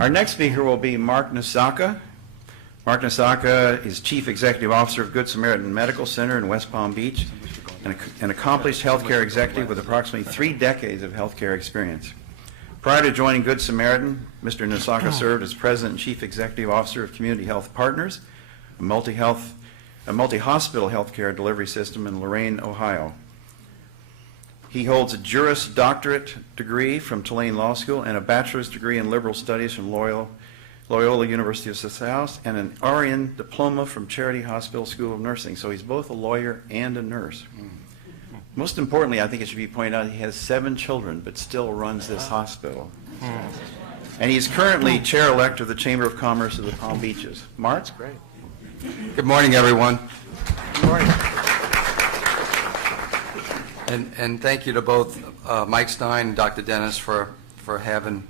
Our next speaker will be Mark Nosacka. Mark Nosacka is Chief Executive Officer of Good Samaritan Medical Center in West Palm Beach, an accomplished healthcare executive with approximately 3 decades of healthcare experience. Prior to joining Good Samaritan, Mr. Nosacka served as President and Chief Executive Officer of Community Health Partners, a multi-hospital healthcare delivery system in Lorain, Ohio. He holds a Juris Doctorate degree from Tulane Law School and a bachelor's degree in liberal studies from Loyola University of the South and an RN diploma from Charity Hospital School of Nursing. So he's both a lawyer and a nurse. Most importantly, I think it should be pointed out he has 7 children but still runs this hospital. And he's currently chair-elect of the Chamber of Commerce of the Palm Beaches. Mark? That's great. Good morning, everyone. Good morning. And thank you to both Mike Stein and Dr. Dennis for having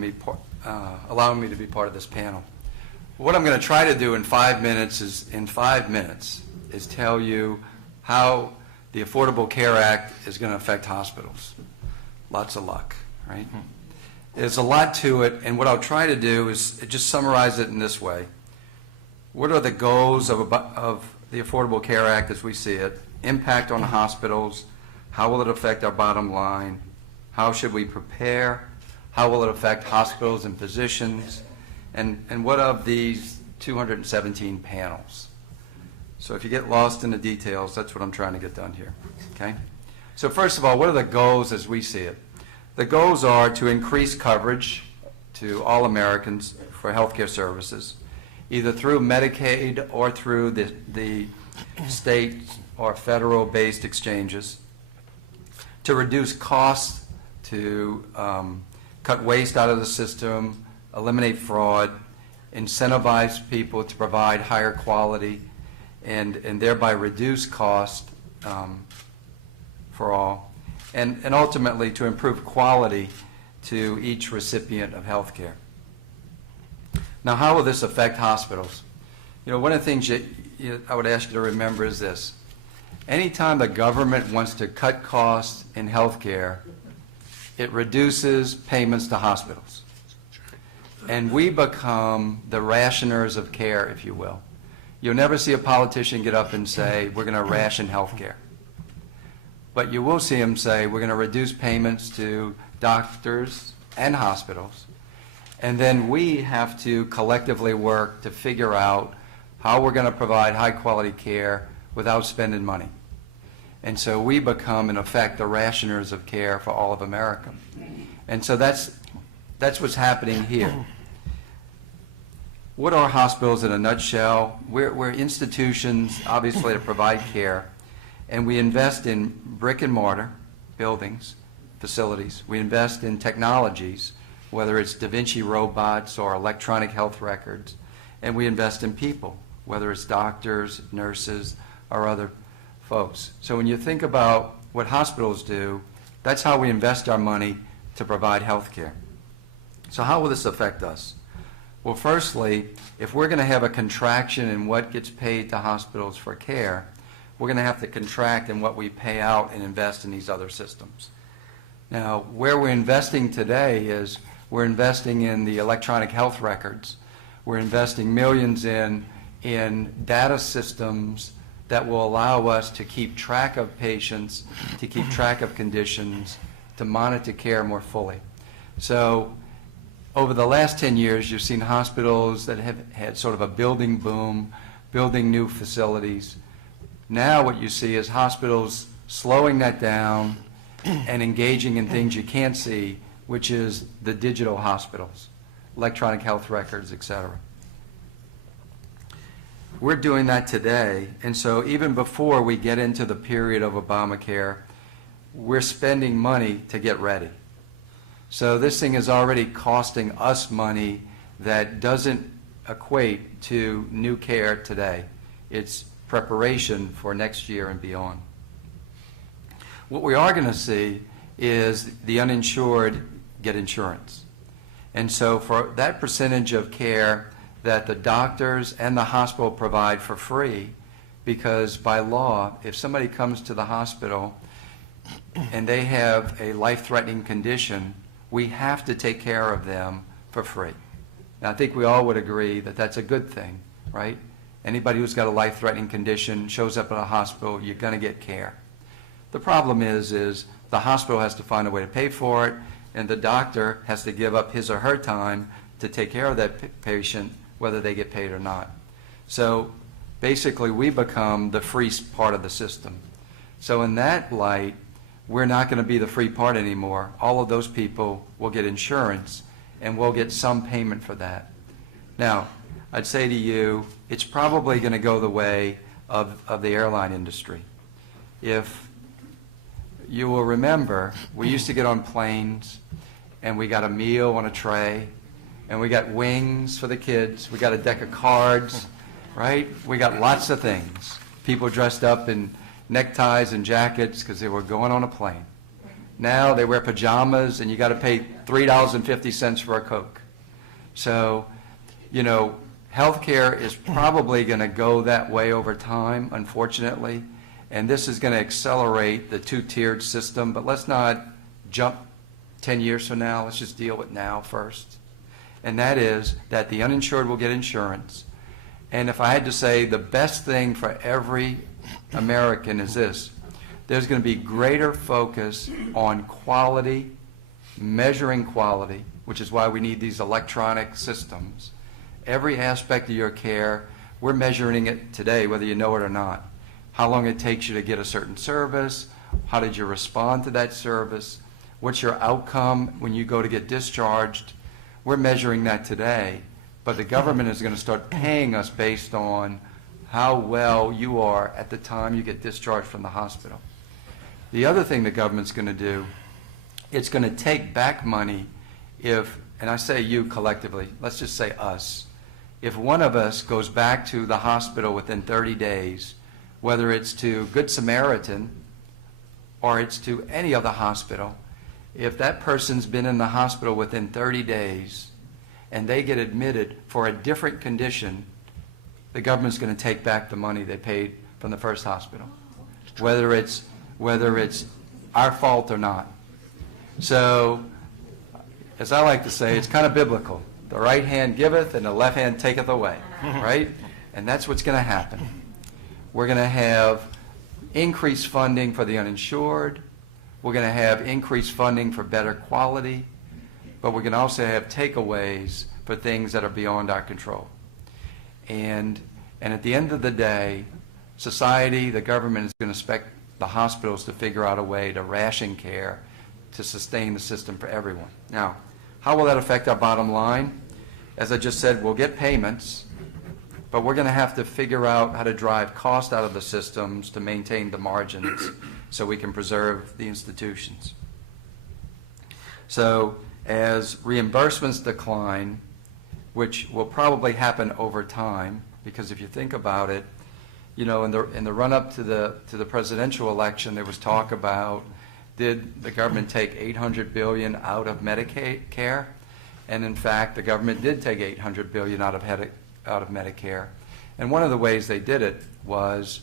me allowing me to be part of this panel. What I'm going to try to do in 5 minutes is tell you how the Affordable Care Act is going to affect hospitals. Lots of luck, right? There's a lot to it, and what I'll try to do is just summarize it in this way. What are the goals of the Affordable Care Act as we see it? Impact on hospitals, how will it affect our bottom line, how should we prepare, how will it affect hospitals and physicians, and what of these 217 panels? So if you get lost in the details, that's what I'm trying to get done here, okay? So first of all, what are the goals as we see it? The goals are to increase coverage to all Americans for healthcare services, either through Medicaid or through the state or federal-based exchanges, to reduce costs, to cut waste out of the system, eliminate fraud, incentivize people to provide higher quality, and thereby reduce cost for all, and ultimately to improve quality to each recipient of health care. Now, how will this affect hospitals? You know, one of the things I would ask you to remember is this. Anytime the government wants to cut costs in health care, it reduces payments to hospitals. And we become the rationers of care, if you will. You'll never see a politician get up and say, we're going to ration health care. But you will see them say, we're going to reduce payments to doctors and hospitals. And then we have to collectively work to figure out how we're going to provide high-quality care without spending money. And so we become, in effect, the rationers of care for all of America. And so that's what's happening here. What are hospitals in a nutshell? We're institutions, obviously, to provide care, and we invest in brick and mortar buildings, facilities. We invest in technologies, whether it's Da Vinci robots or electronic health records, and we invest in people, whether it's doctors, nurses, or other folks. So when you think about what hospitals do, that's how we invest our money to provide health care. So how will this affect us? Well, firstly, if we're going to have a contraction in what gets paid to hospitals for care, we're going to have to contract in what we pay out and invest in these other systems. Now, where we're investing today is we're investing in the electronic health records. We're investing millions in data systems that will allow us to keep track of patients, to keep track of conditions, to monitor care more fully. So over the last 10 years, you've seen hospitals that have had sort of a building boom, building new facilities. Now what you see is hospitals slowing that down and engaging in things you can't see, which is the digital hospitals, electronic health records, et cetera. We're doing that today, and so even before we get into the period of Obamacare, we're spending money to get ready. So this thing is already costing us money that doesn't equate to new care today. It's preparation for next year and beyond. What we are going to see is the uninsured get insurance. And so for that percentage of care that the doctors and the hospital provide for free, because by law, if somebody comes to the hospital and they have a life-threatening condition, we have to take care of them for free. Now, I think we all would agree that that's a good thing, right? Anybody who's got a life-threatening condition, shows up at a hospital, you're going to get care. The problem is the hospital has to find a way to pay for it, and the doctor has to give up his or her time to take care of that patient, whether they get paid or not. So basically, we become the free part of the system. So in that light, we're not going to be the free part anymore. All of those people will get insurance, and we'll get some payment for that. Now, I'd say to you, it's probably going to go the way of the airline industry. If you will remember, we used to get on planes, and we got a meal on a tray, and we got wings for the kids, we got a deck of cards, right? We got lots of things. People dressed up in neckties and jackets because they were going on a plane. Now they wear pajamas, and you got to pay $3.50 for a Coke. So, you know, healthcare is probably going to go that way over time, unfortunately, and this is going to accelerate the two-tiered system, but let's not jump 10 years from now. Let's just deal with now first. And that is that the uninsured will get insurance. And if I had to say the best thing for every American is this: there's going to be greater focus on quality, measuring quality, which is why we need these electronic systems. Every aspect of your care, we're measuring it today, whether you know it or not. How long it takes you to get a certain service, how did you respond to that service, what's your outcome when you go to get discharged. We're measuring that today, but the government is going to start paying us based on how well you are at the time you get discharged from the hospital. The other thing the government's going to do, it's going to take back money if, and I say you collectively, let's just say us, if one of us goes back to the hospital within 30 days, whether it's to Good Samaritan or it's to any other hospital, if that person's been in the hospital within 30 days and they get admitted for a different condition, the government's going to take back the money they paid from the first hospital, whether it's our fault or not. So, as I like to say, it's kind of biblical. The right hand giveth and the left hand taketh away, right? And that's what's going to happen. We're going to have increased funding for the uninsured. We're going to have increased funding for better quality. But we're going to also have takeaways for things that are beyond our control. And at the end of the day, society, the government is going to expect the hospitals to figure out a way to ration care to sustain the system for everyone. Now, how will that affect our bottom line? As I just said, we'll get payments, but we're going to have to figure out how to drive cost out of the systems to maintain the margins so we can preserve the institutions. So as reimbursements decline, which will probably happen over time, because if you think about it, you know, in the run-up to the presidential election, there was talk about, did the government take $800 billion out of Medicare? And in fact, the government did take $800 billion out of Medicare. And one of the ways they did it was,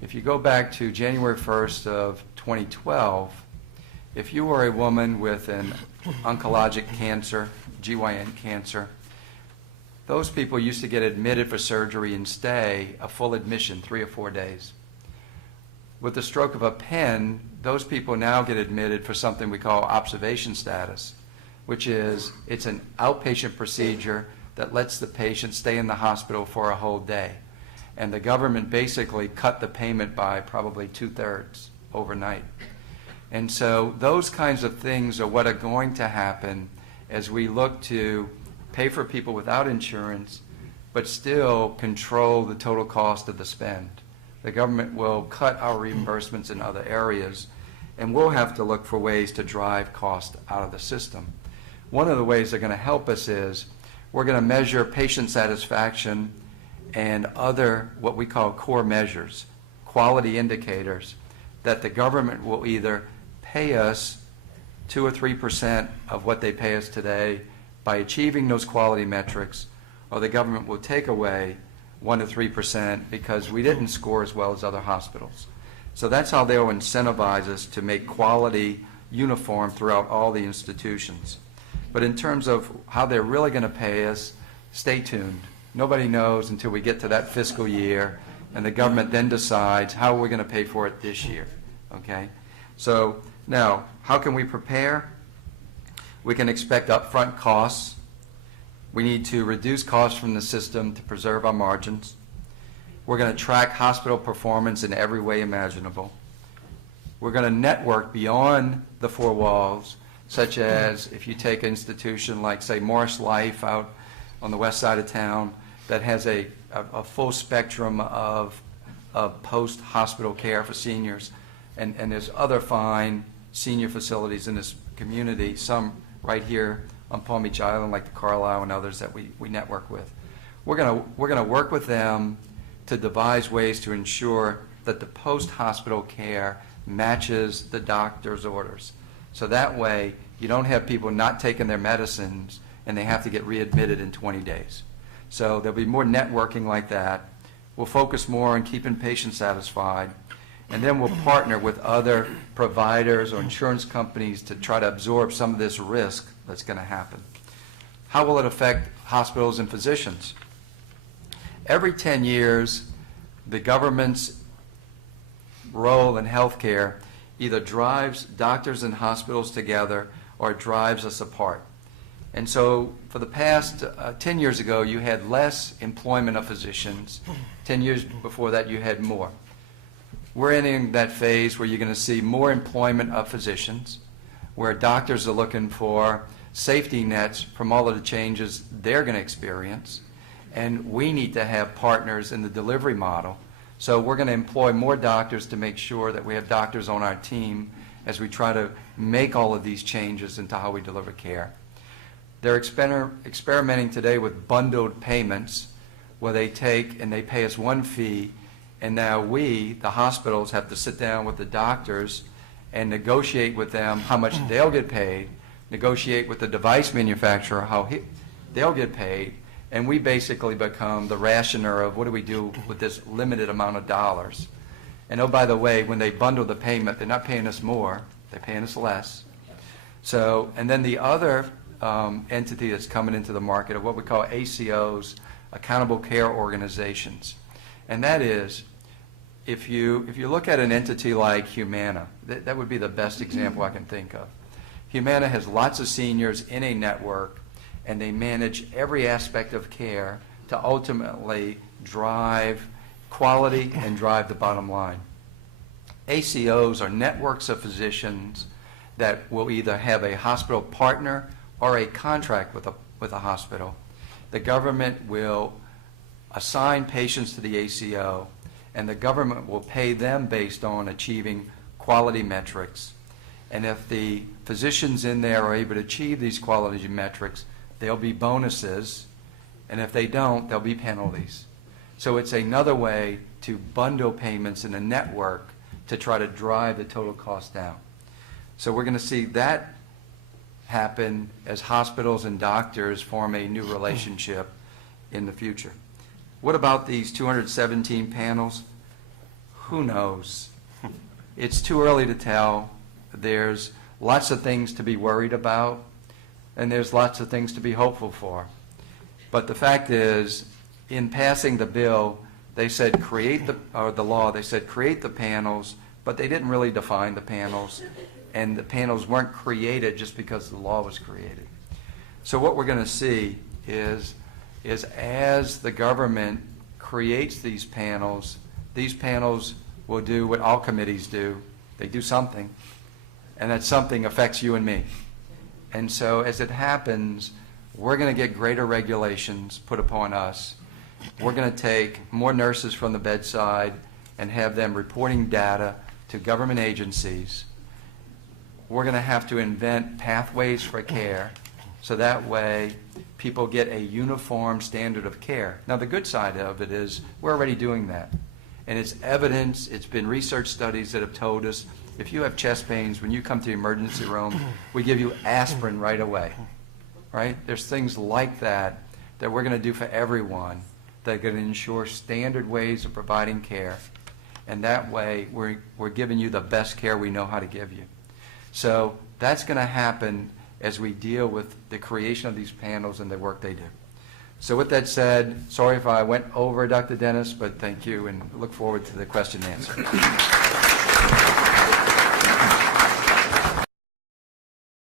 if you go back to January 1st of 2012, if you were a woman with an oncologic cancer, GYN cancer, those people used to get admitted for surgery and stay a full admission, 3 or 4 days. With the stroke of a pen, those people now get admitted for something we call observation status, which is it's an outpatient procedure that lets the patient stay in the hospital for a whole day. And the government basically cut the payment by probably 2/3 overnight. And so those kinds of things are what are going to happen as we look to pay for people without insurance, but still control the total cost of the spend. The government will cut our reimbursements in other areas, and we'll have to look for ways to drive cost out of the system. One of the ways they're going to help us is we're going to measure patient satisfaction and other what we call core measures, quality indicators, that the government will either pay us 2 or 3% of what they pay us today by achieving those quality metrics, or the government will take away 1 to 3% because we didn't score as well as other hospitals. So that's how they'll incentivize us to make quality uniform throughout all the institutions. But in terms of how they're really going to pay us, stay tuned. Nobody knows until we get to that fiscal year, and the government then decides how we're going to pay for it this year, okay? So now, how can we prepare? We can expect upfront costs. We need to reduce costs from the system to preserve our margins. We're going to track hospital performance in every way imaginable. We're going to network beyond the four walls, such as if you take an institution like, say, Morris Life out on the west side of town that has a full spectrum of post-hospital care for seniors, and there's other fine senior facilities in this community, some right here on Palm Beach Island, like the Carlisle and others that we network with. We're gonna work with them to devise ways to ensure that the post-hospital care matches the doctor's orders. So that way, you don't have people not taking their medicines and they have to get readmitted in 20 days. So there'll be more networking like that. We'll focus more on keeping patients satisfied, and then we'll partner with other providers or insurance companies to try to absorb some of this risk that's going to happen. How will it affect hospitals and physicians? Every 10 years, the government's role in healthcare either drives doctors and hospitals together or drives us apart. And so for the past 10 years ago, you had less employment of physicians. 10 years before that, you had more. We're entering that phase where you're going to see more employment of physicians, where doctors are looking for safety nets from all of the changes they're going to experience. And we need to have partners in the delivery model. So we're going to employ more doctors to make sure that we have doctors on our team as we try to make all of these changes into how we deliver care. They're experimenting today with bundled payments, where they take and they pay us one fee, and now we, the hospitals, have to sit down with the doctors and negotiate with them how much they'll get paid, negotiate with the device manufacturer how they'll get paid, and we basically become the rationer of what do we do with this limited amount of dollars. And oh, by the way, when they bundle the payment, they're not paying us more, they're paying us less. So, and then the other entity that's coming into the market are what we call ACOs, Accountable Care Organizations. And that is, if you look at an entity like Humana, that would be the best example I can think of. Humana has lots of seniors in a network, and they manage every aspect of care to ultimately drive quality and drive the bottom line. ACOs are networks of physicians that will either have a hospital partner or a contract with a hospital. The government will assign patients to the ACO, and the government will pay them based on achieving quality metrics. And if the physicians in there are able to achieve these quality metrics, there'll be bonuses, and if they don't, there'll be penalties. So it's another way to bundle payments in a network to try to drive the total cost down. So we're going to see that happen as hospitals and doctors form a new relationship in the future. What about these 217 panels? Who knows? It's too early to tell. There's lots of things to be worried about, and there's lots of things to be hopeful for. But the fact is, in passing the bill, they said create the law, they said create the panels, but they didn't really define the panels, and the panels weren't created just because the law was created. So what we're going to see is as the government creates these panels will do what all committees do. They do something, and that something affects you and me. And so as it happens, we're going to get greater regulations put upon us. We're going to take more nurses from the bedside and have them reporting data to government agencies. We're going to have to invent pathways for care so that way people get a uniform standard of care. Now, the good side of it is we're already doing that. And it's evidence, it's been research studies that have told us if you have chest pains, when you come to the emergency room, we give you aspirin right away. Right? There's things like that that we're going to do for everyone that are going to ensure standard ways of providing care. And that way, we're giving you the best care we know how to give you. So that's going to happen as we deal with the creation of these panels and the work they do. So with that said, sorry if I went over, Dr. Dennis, but thank you, and look forward to the question and answer.